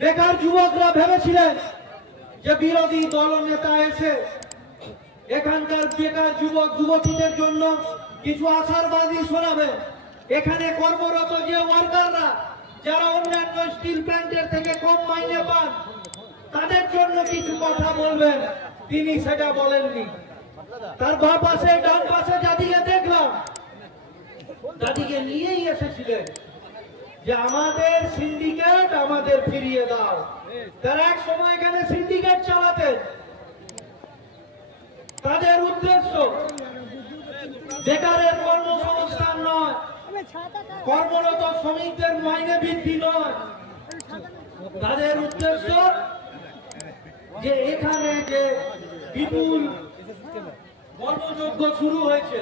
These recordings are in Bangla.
বেকার যুবকরা ভেবেছিলেন যে বিরোধী দলনেতা এসে এখানকার বেকার যুবক যুবতীদের জন্য কিছু আশাবাদী শোনাবে। এখানে কর্মরত যে ওয়ার্কাররা যারা অন্যান্য স্টিল প্ল্যান্টের থেকে কম মাইনে পান তাদের জন্য কিছু কথা বলবেন, তিনি সেটা বলেননি। তার বাঁ পাশে ডান পাশে যাদিকে দেখলাম, দাদিকে নিয়েই এসেছিলেন যে আমাদের সিন্ডিকেট আমাদের ফিরিয়ে দাও। তারা এক সময় এখানে সিন্ডিকেট চালাতেন। তাদের উদ্দেশ্য বেকারের কর্মসংস্থান নয়, কর্মরত শ্রমিকদের মাইনে বৃদ্ধি নয়। তাদের উদ্দেশ্য যে এখানে যে বিপুল কর্মযজ্ঞ শুরু হয়েছে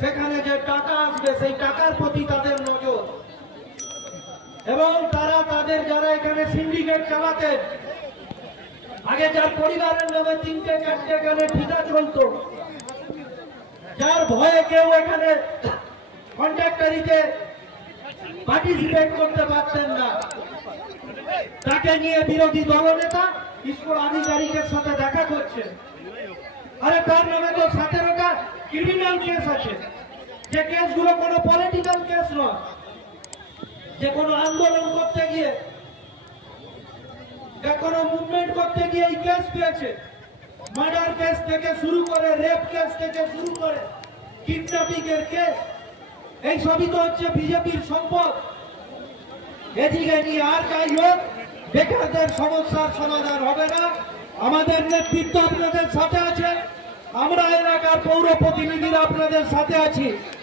সেখানে যে টাকা আসবে সেই টাকার প্রতি তাদের নজর। এবং তারা তাদের যারা এখানে সিন্ডিকেট চালাতেন, আগে যার পরিবারের নামে 3টে 4টে এখানে ঠিকা চলতো, যার ভয়ে কেউ এখানে কন্ট্রাক্টরিতে পার্টিসিপেট করতে পারতেন না, তাকে নিয়ে বিরোধী দলনেতা স্কুল আধিকারিকের সাথে দেখা করছে। আরে তার নামে তো 17টা ক্রিমিনাল কেস আছে, যে কেসগুলো কোনো পলিটিক্যাল কেস নয়, যে কোনো আন্দোলন করতে গিয়ে কোনো মুভমেন্ট করতে গিয়ে এই কেস পেয়েছে। মার্ডার কেস থেকে শুরু করে রেপ কেস থেকে শুরু করে কিডন্যাপিং এর কেস, এই সবই তো হচ্ছে বিজেপির সম্পদ। এদিকে নিয়ে আর যাই হোক, বেকারদের সমস্যার সমাধান হবে না। আমাদের নেতৃত্ব আপনাদের সাথে আছে, আমরা এলাকার পৌর প্রতিনিধিরা আপনাদের সাথে আছি।